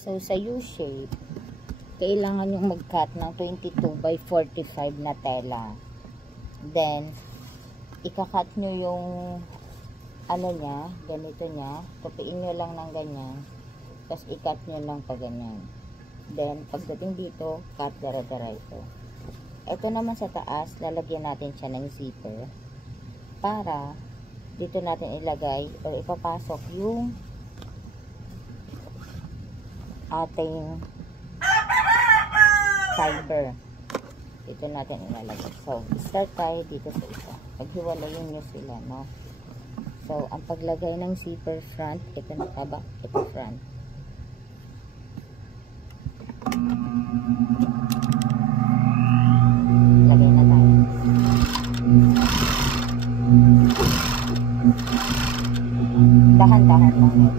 So, sa U-shape, kailangan yung mag-cut ng 22 by 45 na tela. Then, ika-cut nyo yung ano niya, ganito niya. Tupiin nyo lang ng ganyan. Tapos, i-cut nyo lang pa ganyan. Then, pagdating dito, cut dara-dara ito. Ito naman sa taas, lalagyan natin siya ng zipper para dito natin ilagay o ipapasok yung ating fiber. Dito natin ilalagay. So, start tayo dito sa isa. Paghiwalayin nyo sila, no? So, ang paglagay ng zipper front, ito na taba, ito front. Lagay na tayo. Dahan-dahan lang. Ano yun?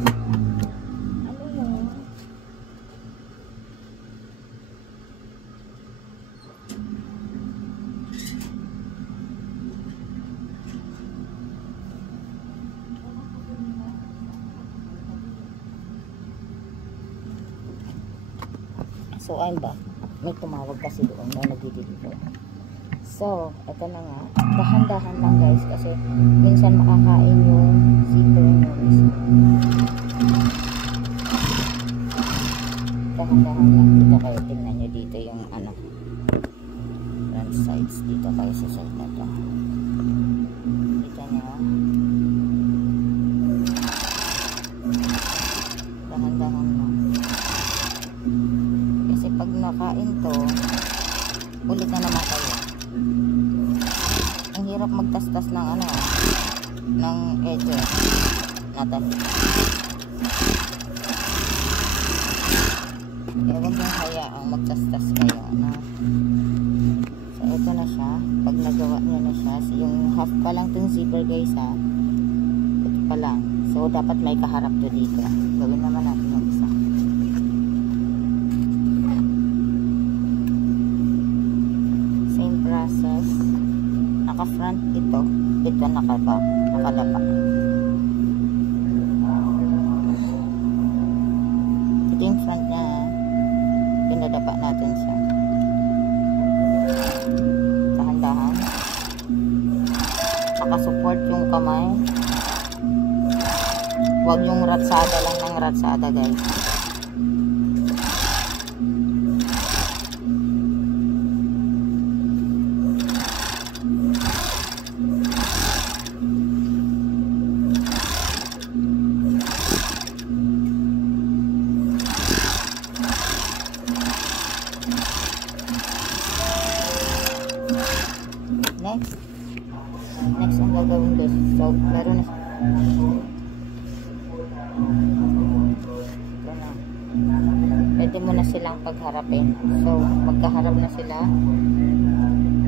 So, ayun ba? May tumawag kasi doon na nag-deliver. So, ito na nga. Dahan-dahan lang guys kasi minsan makakain yung zipper nyo. Dahan-dahan lang. Dito kayo. Tingnan nyo dito yung ano. Front sides. Dito kayo sa side na to. Dito nyo. Dahan-dahan lang. Kasi pag nakain to, ulit na naman kayo. Ang hirap magtastas ng ano, ng edge natin. Kaya huwag yung hayaang magtastas kayo, no? So ito na siya. Pag nagawa nyo na siya, so, yung half pa lang itong zipper guys ha, ito pa lang. So dapat may kaharap to dito. Gawin naman natin yung isa. Same process. Naka-front ito nakadapa. Ito yung front niya. Pinadapa natin siya. Dahan-dahan. Naka-support yung kamay. Huwag yung ratsada lang ng ratsada guys. Next ang gagawin guys. So, meron na pwede mo na silang pagharapin. So, magkaharap na sila.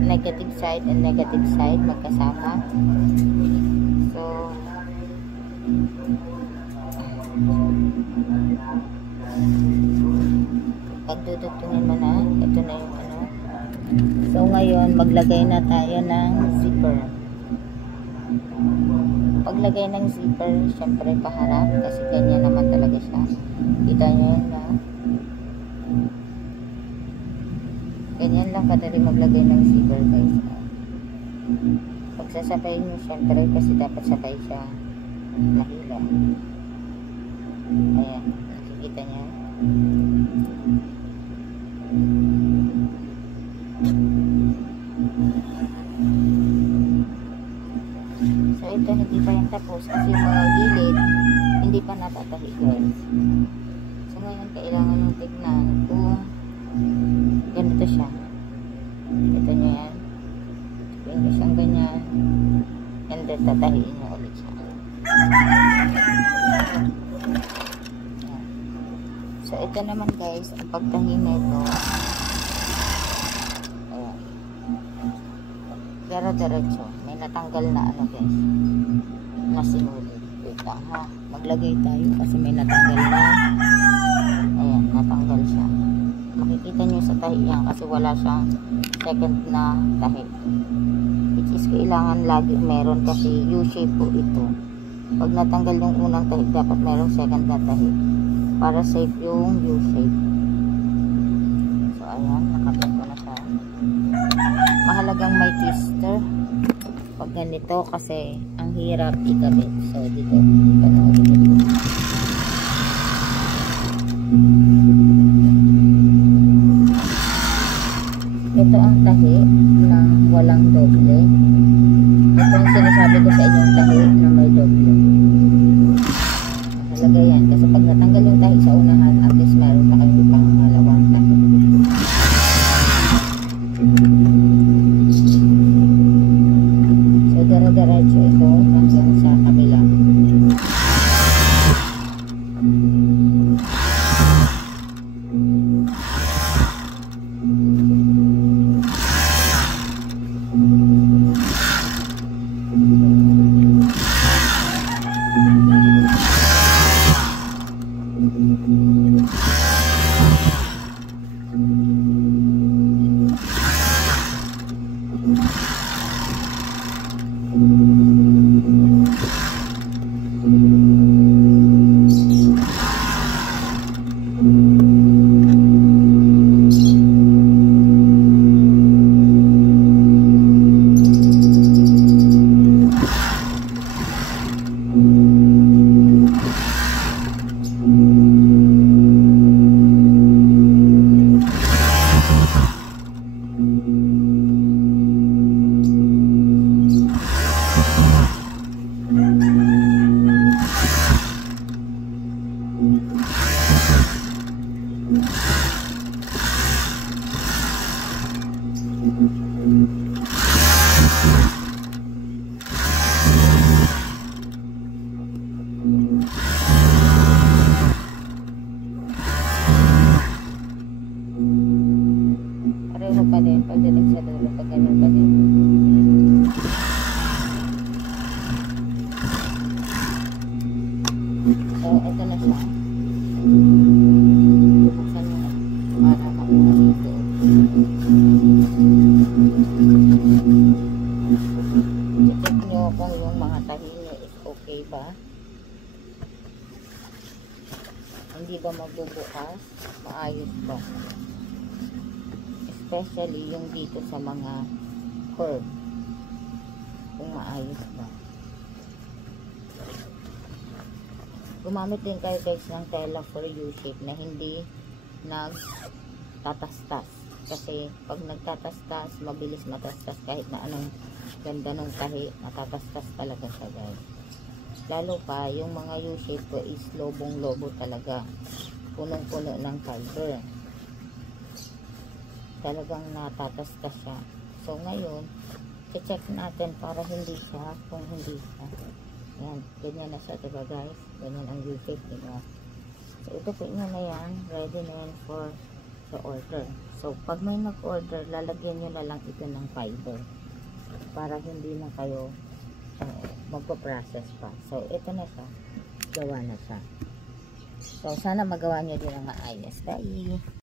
Negative side and negative side magkasama. So, pagdudugtungin mo na, ito na yung ano. So, ngayon, maglagay na tayo ng zipper. Paglagay ng zipper, syempre paharap kasi ganyan naman talaga siya. Kita nyo yun na. Ganyan lang kadali maglagay ng zipper guys. Pagsasabay nyo syempre kasi dapat sabay siya nahila. Ayan, nakikita nyo. So ito hindi pa yung tapos kasi yung mga gilid hindi pa natatahi guys. So ngayon kailangan yung tignan kung ganito siya. Ito nyo yan. Sabihin nyo siyang ganyan and then tatahiin nyo ulit siya. So ito naman guys, ang pagtahi nito dara-diretso. May natanggal na ano guys, na sinulid. Wait lang ha, maglagay tayo kasi may natanggal na. Ayan, natanggal siya. Makikita nyo sa tahi yan kasi wala siyang second na tahi, which is kailangan lagi meron kasi U-shape po ito. Pag natanggal yung unang tahi, dapat merong second na tahi para safe yung U-shape. So ayan, nakabit ko na siya. Mahalagang may twister pag ganito kasi ang hirap ikabit. So dito ito ang tahi ng walang doble. Ito ang sinasabi ko sa inyong tahi na may doble. Mahalaga yan kasi pag natanggal yung tahi sa unahan, at least meron pa kayong pangalawang tahi. So dire-diretso ito hanggang sa kabila. Pareho pa din pagdating sa dulo, pag ganyan pa din. So ito na siya. Buksan mo para makuha dito. Check nyo kung yung mga tahi nyo is okay ba. Hindi ba magbubukas? Maayos ba? Especially yung dito sa mga curve. Kung maayos ba. Gumamit din kayo guys ng tela for U-shape na hindi nagtatastas. Kasi pag nagtatastas, mabilis matastas kahit na anong ganda ng tahi, matatastas talaga siya guys. Lalo pa, yung mga U-shape ko is lobong-lobo talaga. Punong-puno ng fiber. Talagang natatastas siya. So ngayon, check natin para hindi siya, kung hindi siya. Yan, ganyan na siya diba guys. Ganyan ang U-shape niya. So ito po nyo na yan. Ready na yan for the order. So pag may nag-order, lalagyan nyo na lang ito ng fiber. Para hindi na kayo magpo-process pa. So ito na siya. Gawa na siya. So sana magawa nyo din ang maayos. Bye!